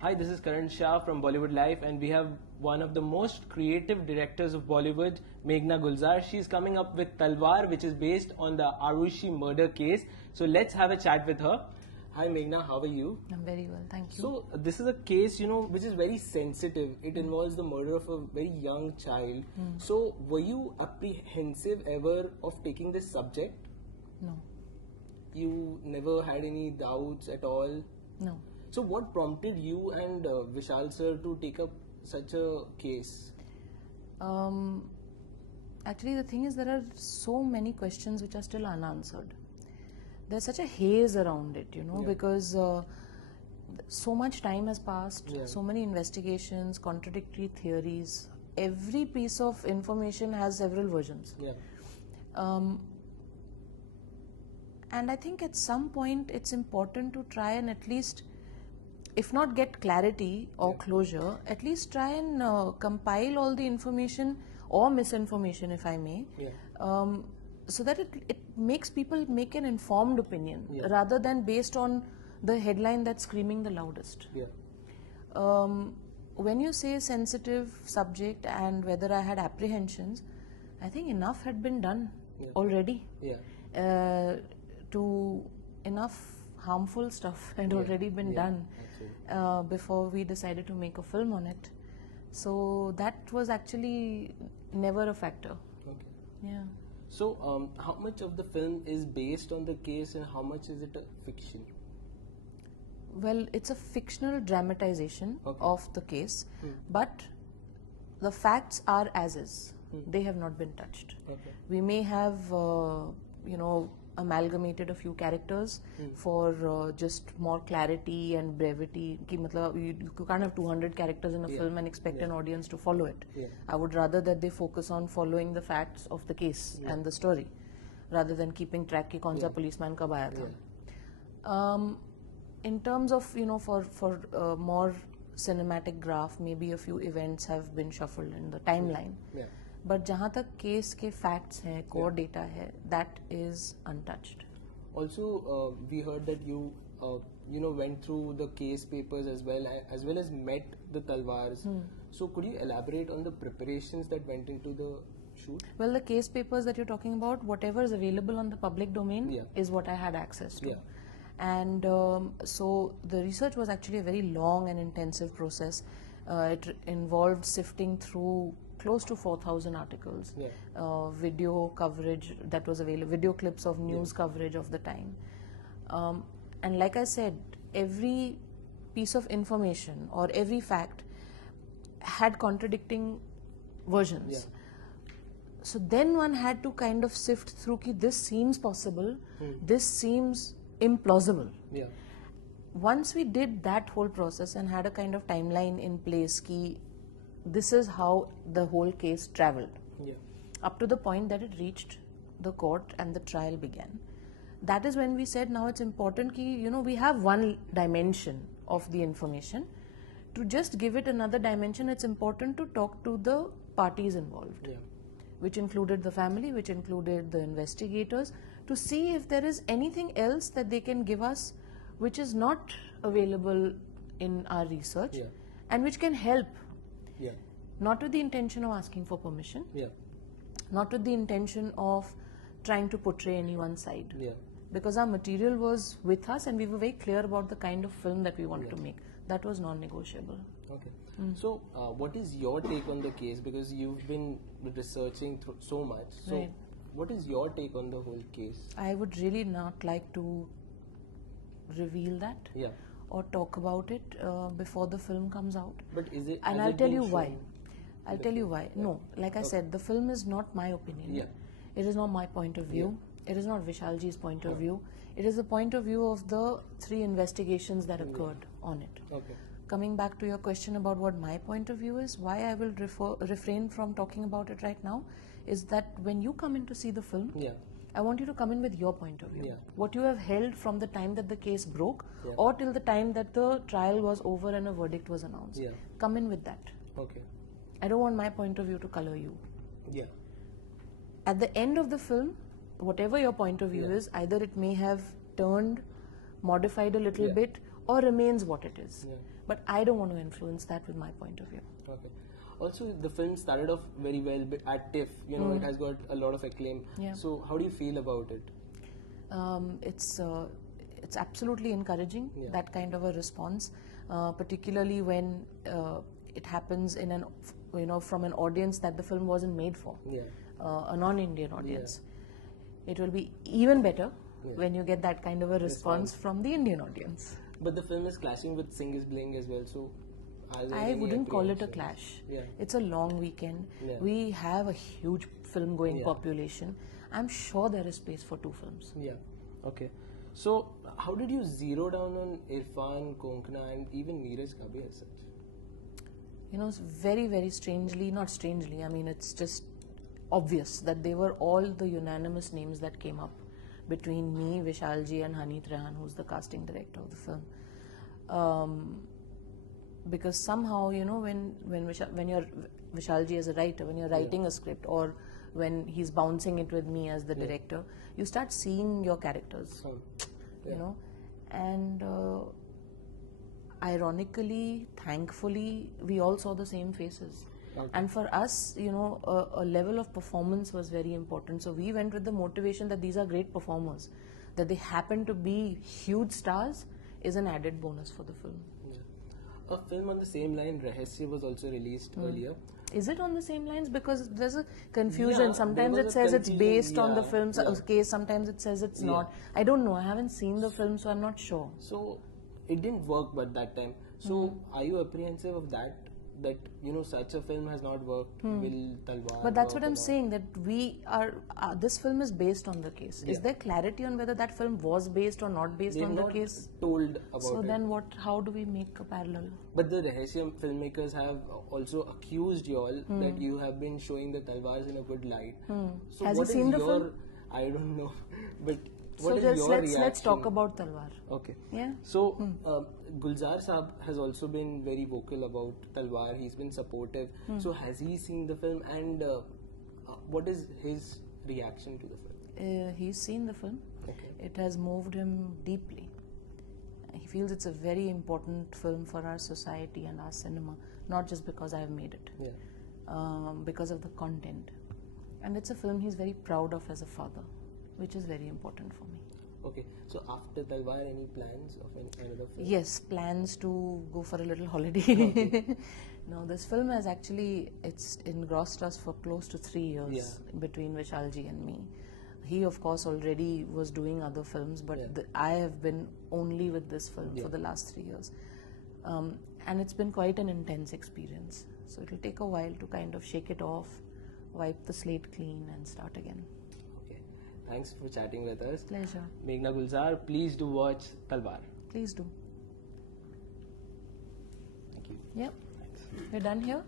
Hi, this is Karan Shah from Bollywood Life, and we have one of the most creative directors of Bollywood, Meghna Gulzar. She's coming up with Talwar, which is based on the Arushi murder case. So let's have a chat with her. Hi Meghna, how are you? I'm very well, thank you. So this is a case, which is very sensitive. It involves the murder of a very young child. So were you apprehensive ever of taking this subject? No. You never had any doubts at all? No. So what prompted you and Vishal sir to take up such a case? Actually, the thing is, there are so many questions which are still unanswered. There's such a haze around it, because so much time has passed, so many investigations, contradictory theories. Every piece of information has several versions. And I think at some point it's important to try and at least, if not get clarity or closure, at least try and compile all the information or misinformation, if I may, so that it makes people make an informed opinion rather than based on the headline that's screaming the loudest. When you say sensitive subject and whether I had apprehensions, I think enough had been done already. To enough harmful stuff had already been done before we decided to make a film on it. So that was actually never a factor. So how much of the film is based on the case and how much is it a fiction? Well, it's a fictional dramatization of the case, but the facts are as is. They have not been touched. We may have, amalgamated a few characters for just more clarity and brevity. You can't have 200 characters in a film and expect an audience to follow it. I would rather that they focus on following the facts of the case and the story, rather than keeping track ki kaun sa policeman kab aaya tha. In terms of, for more cinematic graph, maybe a few events have been shuffled in the timeline. But जहाँ तक case के facts हैं, core data है, that is untouched. Also, we heard that you, went through the case papers as well as met the Talwars. So, could you elaborate on the preparations that went into the shoot? Well, the case papers that you're talking about, whatever is available on the public domain, is what I had access to. And so the research was actually a very long and intensive process. It involved sifting through close to 4,000 articles, video coverage that was available, video clips of news coverage of the time. And like I said, every piece of information or every fact had contradicting versions. So then one had to kind of sift through ki this seems possible, this seems implausible. Once we did that whole process and had a kind of timeline in place ki this is how the whole case traveled up to the point that it reached the court and the trial began. That is when we said now it's important ki, we have one dimension of the information. To just give it another dimension, it's important to talk to the parties involved, which included the family, which included the investigators, to see if there is anything else that they can give us which is not available in our research and which can help. Not with the intention of asking for permission, not with the intention of trying to portray any one side, because our material was with us and we were very clear about the kind of film that we wanted to make. That was non-negotiable. So what is your take on the case, because you've been researching so much, so what is your take on the whole case? I would really not like to reveal that or talk about it before the film comes out. But is it? And I'll tell you why. I'll tell you why. No, like I said, the film is not my opinion. It is not my point of view. It is not Vishalji's point of view. It is the point of view of the 3 investigations that occurred on it. Coming back to your question about what my point of view is, why I will refrain from talking about it right now is that when you come in to see the film, I want you to come in with your point of view. What you have held from the time that the case broke or till the time that the trial was over and a verdict was announced. Come in with that. I don't want my point of view to color you. At the end of the film, whatever your point of view is, either it may have turned modified a little bit, or remains what it is. Yeah. But I don't want to influence that with my point of view. Okay. Also, the film started off very well at TIFF. You know, it has got a lot of acclaim. Yeah. So, how do you feel about it? It's absolutely encouraging, that kind of a response, particularly when it happens in an from an audience that the film wasn't made for, a non-Indian audience. It will be even better when you get that kind of a response from the Indian audience. But the film is clashing with Sing is Bling as well, so I wouldn't call it a clash. It's a long weekend. We have a huge film-going population. I'm sure there is space for two films. Yeah. Okay. So, how did you zero down on Irrfan, Konkana, and even Neeraj Kabi as such? You know, very, very strangely, not strangely, I mean, it's just obvious that they were all the unanimous names that came up between me, Vishalji, and Haneet Rehan, who's the casting director of the film. Because somehow, you know, when you're Vishalji as a writer, when you're writing a script, or when he's bouncing it with me as the director, you start seeing your characters, you know, and ironically, thankfully, we all saw the same faces. And for us, you know, a level of performance was very important. So we went with the motivation that these are great performers. That they happen to be huge stars is an added bonus for the film. A film on the same line, Rahasya, was also released earlier. Is it on the same lines? Because there's a confusion. Sometimes it says it's based on the film's case, sometimes it says it's not. I don't know. I haven't seen the film, so I'm not sure. So, it didn't work but that time. So, are you apprehensive of that? That, you know, such a film has not worked? Will Talwar But that's what I'm saying, that we are, this film is based on the case. Is there clarity on whether that film was based or not based on the case? Told about so it. Then what? How do we make a parallel? But the Rahasya filmmakers have also accused you all that you have been showing the Talwars in a good light. So Has what he seen the film? I don't know. But So what is just your let's reaction? talk about Talwar. Okay. Yeah. So Gulzar Saab has also been very vocal about Talwar. He's been supportive. So has he seen the film, and what is his reaction to the film? He's seen the film. Okay. It has moved him deeply. He feels it's a very important film for our society and our cinema, not just because I have made it, because of the content. And it's a film he's very proud of as a father, which is very important for me. Okay, so after Talwar, any plans of another film? Yes, plans to go for a little holiday. No, this film has actually, it's engrossed us for close to 3 years between Vishalji and me. He, of course, already was doing other films, but I have been only with this film for the last 3 years. And it's been quite an intense experience. So it'll take a while to kind of shake it off, wipe the slate clean, and start again. Thanks for chatting with us. Pleasure. Meghna Gulzar, please do watch Talwar. Please do. Thank you. Yep. We're done here?